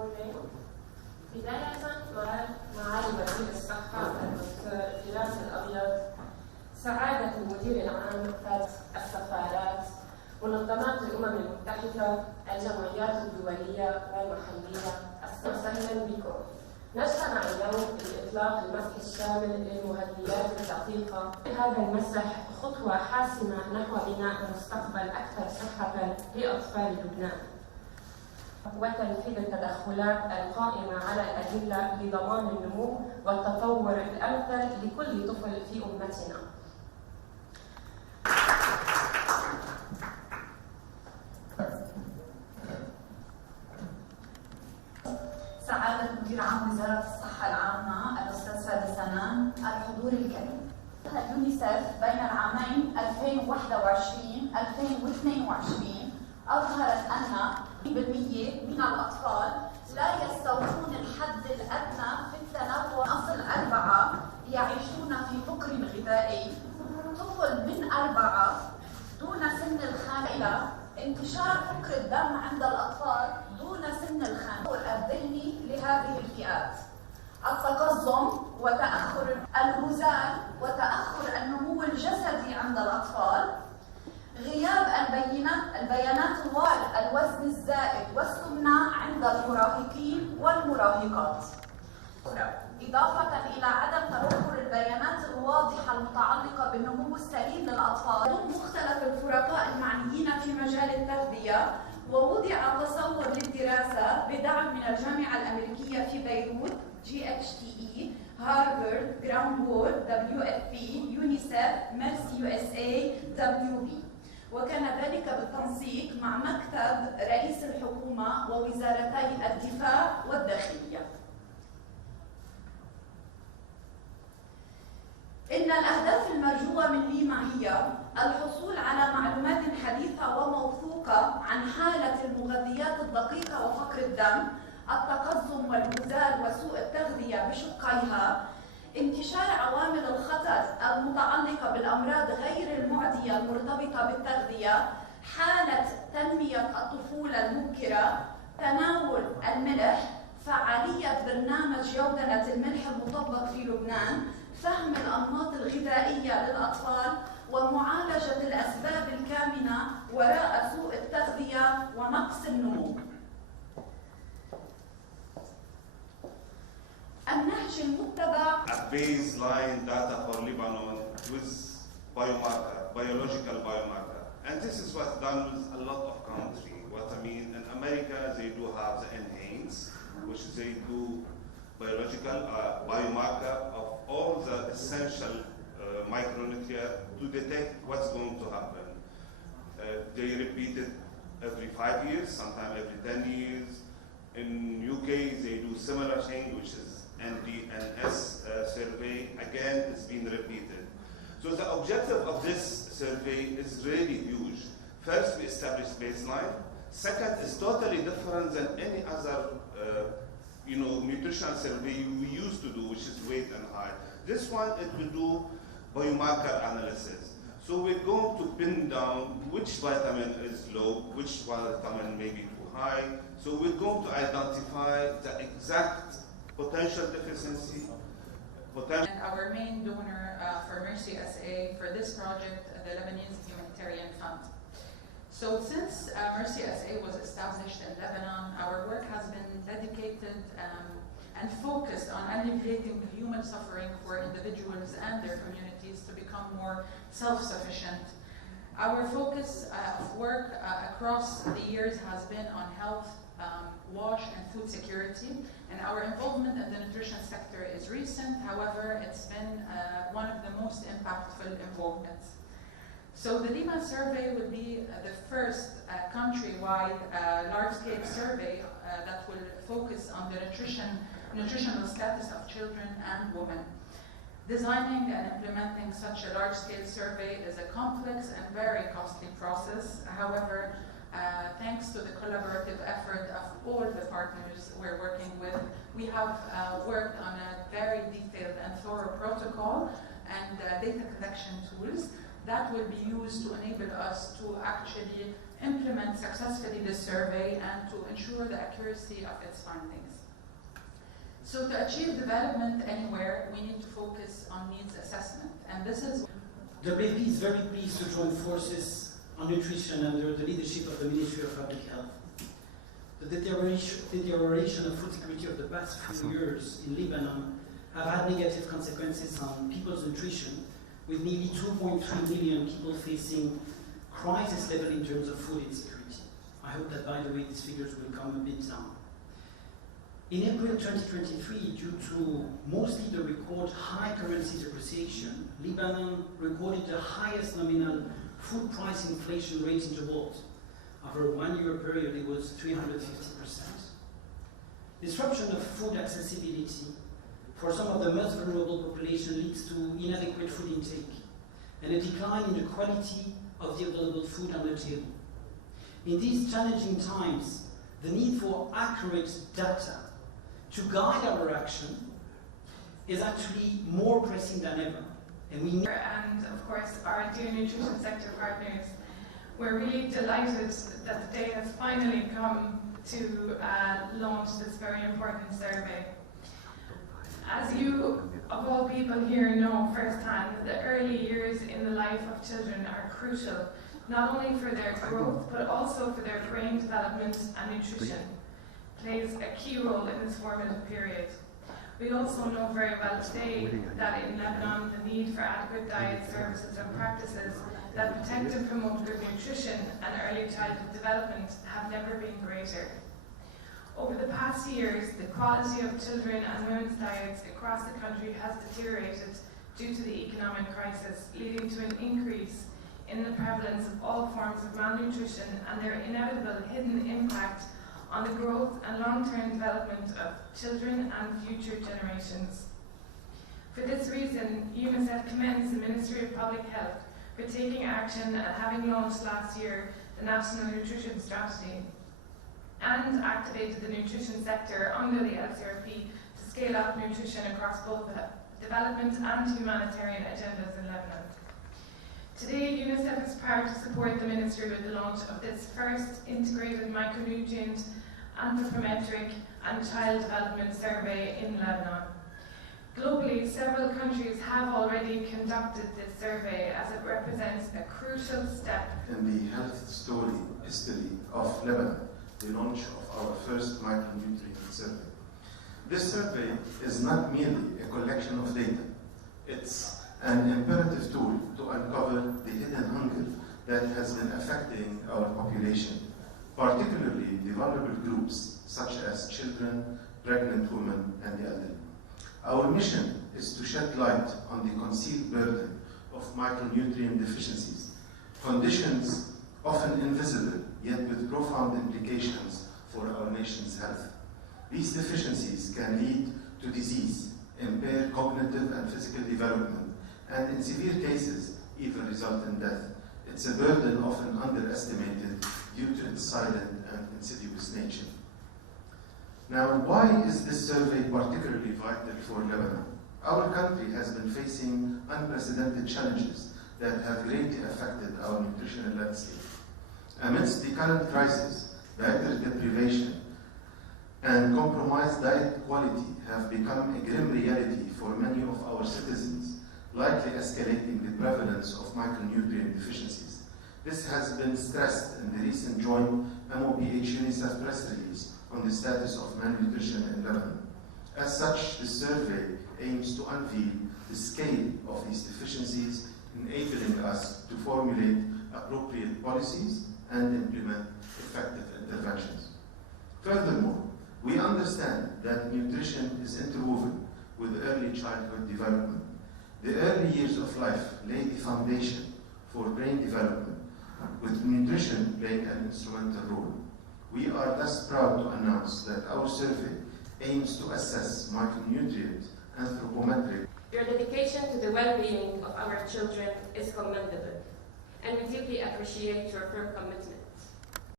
morning. بداية معالي وزير الصحة الدكتور فراس الابيض، سعادة المدير العام فراس، السفارات، منظمات الامم المتحدة، الجمعيات الدولية والمحلية، أهلا وسهلا بكم. نجتمع اليوم لإطلاق المسح الشامل للمغزيات الدقيقة. هذا المسح خطوة حاسمة نحو بناء مستقبل أكثر صحة لأطفال لبنان وتنفيذ التدخلات القائمة على الأدلة لضمان النمو والتطور الأمثل لكل طفل في أمتنا. سعادة مدير عام وزارة الصحة العامة الأستاذ فراس الحضور الكريم. اليونيسف بين العامين 2021-2022 أظهرت أن 100% من الأطفال لا يستوفون الحد الأدنى في التنوع. أصل 4 يعيشون في فقر غذائي. طفل من 4 دون سن الخامسة. انتشار فقر الدم عند الأطفال دون سن الخامسة الذهني لهذه الفئات. التقزم وتأخر الهزال وتأخر النمو الجسدي عند الأطفال. غياب البيانات الوزن الزائد والسمنة عند المراهقين والمراهقات. إضافة إلى عدم توفر البيانات الواضحة المتعلقة بالنمو السليم للأطفال. مختلف الفرقاء المعنيين في مجال التغذية، ووضع تصور للدراسة بدعم من الجامعة الأمريكية في بيروت GHTE، هارفارد، جراوندوود، WFP، يونيسف، ميرسي USA، WB. وكان ذلك بالتنسيق مع مكتب رئيس الحكومة ووزارتي الدفاع والداخلية. إن الأهداف المرجوة من ليما هي الحصول على معلومات حديثة وموثوقة عن حالة المغذيات الدقيقة وفقر الدم، التقزم والهزال وسوء التغذية بشقيها، انتشار عوامل الخطر المتعلقة بالأمراض غير المعدية المرتبطة بالتغذية، حالة تنمية الطفولة المبكرة، تناول الملح، فعالية برنامج جودة الملح المطبق في لبنان، فهم الأنماط الغذائية للأطفال، ومعالجة الأسباب الكامنة وراء سوء التغذية ونقص النمو. النهج المتبع baseline data for Lebanon with biological biomarker, and this is what's done with a lot of countries. What I mean, in America they do have the enhance, which they do biological biomarker of all the essential micronutrients to detect what's going to happen. They repeat it every 5 years, sometimes every 10 years. In UK they do similar thing, which is NDNS survey. Again, it's been repeated. So the objective of this survey is really huge. First, we establish baseline. Second, it's totally different than any other nutritional survey we used to do, which is weight and height. This one, it will do biomarker analysis. So we're going to pin down which vitamin is low, which vitamin may be too high. So we're going to identify the exact potential deficiency. And our main donor for Mercy SA for this project, the Lebanese Humanitarian Fund. So since Mercy SA was established in Lebanon, our work has been dedicated and focused on alleviating human suffering for individuals and their communities to become more self-sufficient. Our focus of work across the years has been on health, wash and food security, and our involvement in the nutrition sector is recent. However, it's been one of the most impactful involvements. So the Lima survey will be the first country-wide large-scale survey that will focus on the nutritional status of children and women. Designing and implementing such a large-scale survey is a complex and very costly process. However, thanks to the collaborative effort of all the partners we're working with, we have worked on a very detailed and thorough protocol and data collection tools that will be used to enable us to actually implement successfully this survey and to ensure the accuracy of its findings. So to achieve development anywhere, we need to focus on needs assessment, and this is... WFP is very pleased to join forces on nutrition under the leadership of the Ministry of Public Health. The deterioration of food security of the past few years in Lebanon have had negative consequences on people's nutrition, with nearly 2.3 million people facing crisis level in terms of food insecurity. I hope that, by the way, these figures will come a bit down. In April 2023, due to mostly the record high currency depreciation, Lebanon recorded the highest nominal food price inflation rate in the world. Over a 1 year period, it was 350%. Disruption of food accessibility for some of the most vulnerable population leads to inadequate food intake and a decline in the quality of the available food on the table. In these challenging times, the need for accurate data to guide our action is actually more pressing than ever. And of course our dear nutrition sector partners, we're really delighted that the day has finally come to launch this very important survey. As you, of all people here, know firsthand, the early years in the life of children are crucial, not only for their growth, but also for their brain development and nutrition. Plays a key role in this formative period. We also know very well today that in Lebanon, the need for adequate diet, services and practices that protect and promote good nutrition and early childhood development have never been greater. Over the past years, the quality of children and women's diets across the country has deteriorated due to the economic crisis, leading to an increase in the prevalence of all forms of malnutrition and their inevitable hidden impact on the growth and long-term development of children and future generations. For this reason, UNICEF commends the Ministry of Public Health for taking action and having launched last year the National Nutrition Strategy and activated the nutrition sector under the LCRP to scale up nutrition across both the development and humanitarian agendas in Lebanon. Today, UNICEF is proud to support the Ministry with the launch of this first integrated micronutrient, anthropometric and child development survey in Lebanon. Globally, several countries have already conducted this survey as it represents a crucial step in the health story history of Lebanon, the launch of our first micronutrient survey. This survey is not merely a collection of data. It's an imperative tool to uncover the hidden hunger that has been affecting our population, particularly the vulnerable groups such as children, pregnant women, and the elderly. Our mission is to shed light on the concealed burden of micronutrient deficiencies, conditions often invisible yet with profound implications for our nation's health. These deficiencies can lead to disease, impair cognitive and physical development, and in severe cases, even result in death. It's a burden often underestimated due to its silent and insidious nature. Now, why is this survey particularly vital for Lebanon? Our country has been facing unprecedented challenges that have greatly affected our nutritional landscape. Amidst the current crisis, dietary deprivation and compromised diet quality have become a grim reality for many of our citizens, likely escalating the prevalence of micronutrient deficiencies. This has been stressed in the recent joint MOPH-UNICEF press release on the status of malnutrition in Lebanon. As such, the survey aims to unveil the scale of these deficiencies, enabling us to formulate appropriate policies and implement effective interventions. Furthermore, we understand that nutrition is interwoven with early childhood development. The early years of life lay the foundation for brain development, with nutrition playing an instrumental role. We are thus proud to announce that our survey aims to assess micronutrient anthropometric. Your dedication to the well-being of our children is commendable, and we deeply appreciate your firm commitment.